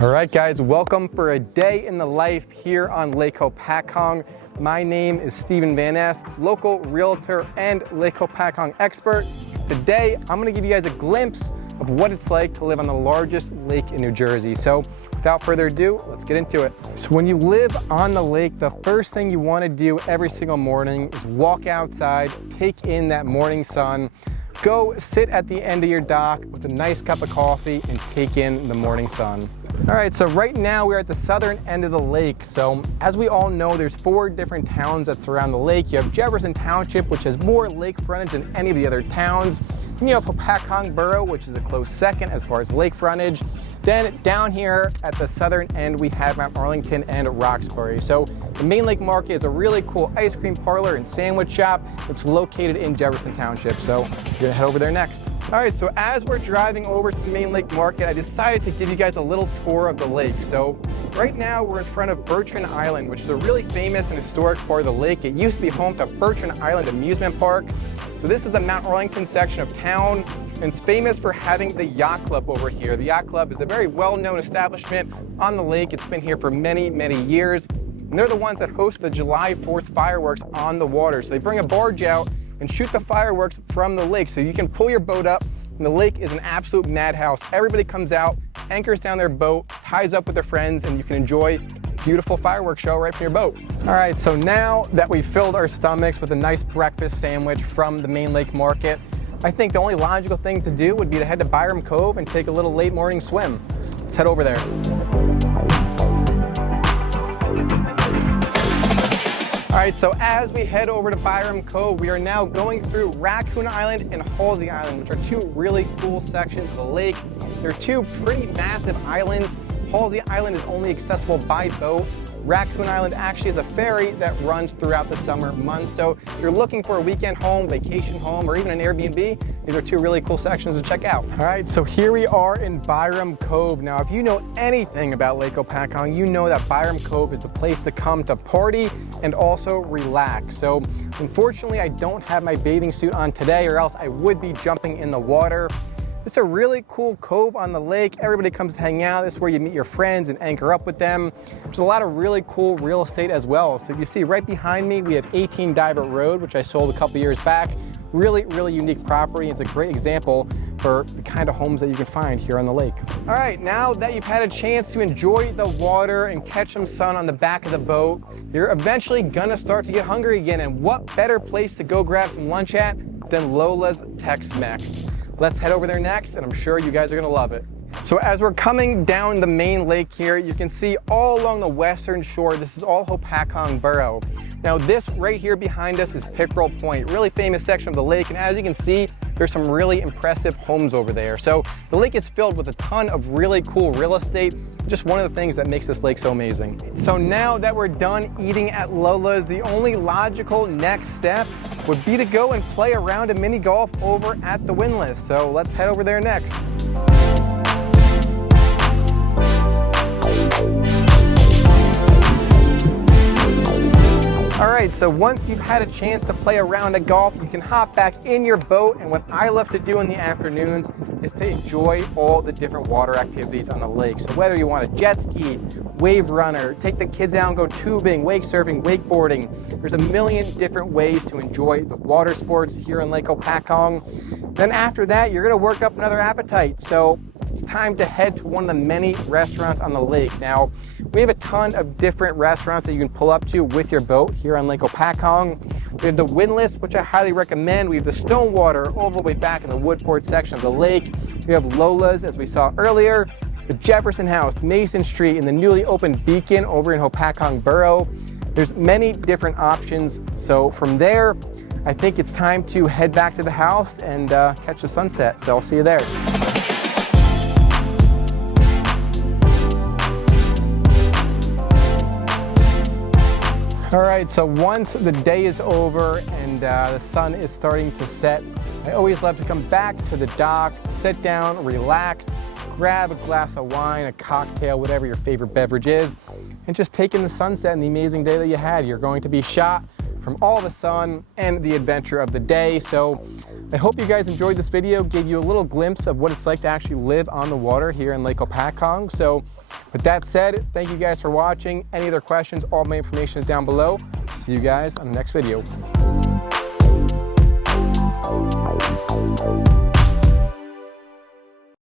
All right, guys, welcome for a day in the life here on Lake Hopatcong. My name is Steven Van Ness, local realtor and Lake Hopatcong expert. Today, I'm going to give you guys a glimpse of what it's like to live on the largest lake in New Jersey. So without further ado, let's get into it. So when you live on the lake, the first thing you want to do every single morning is walk outside, take in that morning sun, go sit at the end of your dock with a nice cup of coffee and take in the morning sun. All right, so right now we're at the southern end of the lake. So as we all know, there's 4 different towns that surround the lake. You have Jefferson Township, which has more lake frontage than any of the other towns. Then you have Hopatcong Borough, which is a close second as far as lake frontage. Then down here at the southern end, we have Mount Arlington and Roxbury. So the main lake market is a really cool ice cream parlor and sandwich shop that's located in Jefferson Township. So we're gonna head over there next. All right, so as we're driving over to the main lake market, I decided to give you guys a little tour of the lake. So right now we're in front of Bertrand Island, which is a really famous and historic part of the lake. It used to be home to Bertrand Island Amusement Park. So this is the Mount Arlington section of town, and it's famous for having the yacht club over here. The yacht club is a very well-known establishment on the lake. It's been here for many, many years. And they're the ones that host the July 4th fireworks on the water. So they bring a barge out and shoot the fireworks from the lake. So you can pull your boat up, and the lake is an absolute madhouse. Everybody comes out, anchors down their boat, ties up with their friends, and you can enjoy a beautiful fireworks show right from your boat. All right, so now that we've filled our stomachs with a nice breakfast sandwich from the main lake market, I think the only logical thing to do would be to head to Byram Cove and take a little late morning swim. Let's head over there. All right, so as we head over to Byram Cove, we are now going through Raccoon Island and Halsey Island, which are 2 really cool sections of the lake. They're 2 pretty massive islands. Halsey Island is only accessible by boat. Raccoon Island actually has a ferry that runs throughout the summer months. So if you're looking for a weekend home, vacation home, or even an Airbnb, these are 2 really cool sections to check out. All right, so here we are in Byram Cove. Now, if you know anything about Lake Hopatcong, you know that Byram Cove is a place to come to party and also relax. So unfortunately, I don't have my bathing suit on today, or else I would be jumping in the water. It's a really cool cove on the lake. Everybody comes to hang out. This is where you meet your friends and anchor up with them. There's a lot of really cool real estate as well. So you see right behind me, we have 18 Divert Road, which I sold a couple years back. Really, really unique property. It's a great example for the kind of homes that you can find here on the lake. All right, now that you've had a chance to enjoy the water and catch some sun on the back of the boat, you're eventually gonna start to get hungry again. And what better place to go grab some lunch at than Lola's Tex-Mex? Let's head over there next, and I'm sure you guys are gonna love it. So as we're coming down the main lake here, you can see all along the western shore, this is all Hopatcong Borough. Now this right here behind us is Pickerel Point, really famous section of the lake, and as you can see, there's some really impressive homes over there. So the lake is filled with a ton of really cool real estate, just one of the things that makes this lake so amazing. So now that we're done eating at Lola's, the only logical next step would be to go and play around a mini golf over at the Windlass. So let's head over there next. All right, so once you've had a chance to play a round of golf, you can hop back in your boat, and what I love to do in the afternoons is to enjoy all the different water activities on the lake. So whether you want a jet ski, wave runner, take the kids out and go tubing, wake surfing, wakeboarding, there's a million different ways to enjoy the water sports here in Lake Hopatcong. Then after that, you're gonna work up another appetite. So it's time to head to one of the many restaurants on the lake. Now, we have a ton of different restaurants that you can pull up to with your boat here on Lake Hopatcong. We have the Windlass, which I highly recommend. We have the Stonewater all the way back in the Woodport section of the lake. We have Lola's, as we saw earlier, the Jefferson House, Mason Street, and the newly opened Beacon over in Hopatcong Borough. There's many different options. So from there, I think it's time to head back to the house and catch the sunset. So I'll see you there. All right, so once the day is over and the sun is starting to set, I always love to come back to the dock, sit down, relax, grab a glass of wine, a cocktail, whatever your favorite beverage is, and just take in the sunset and the amazing day that you had. You're going to be shot from all the sun and the adventure of the day. So I hope you guys enjoyed this video, gave you a little glimpse of what it's like to actually live on the water here in Lake Hopatcong. So With that said, thank you guys for watching. Any other questions, all my information is down below. See you guys on the next video.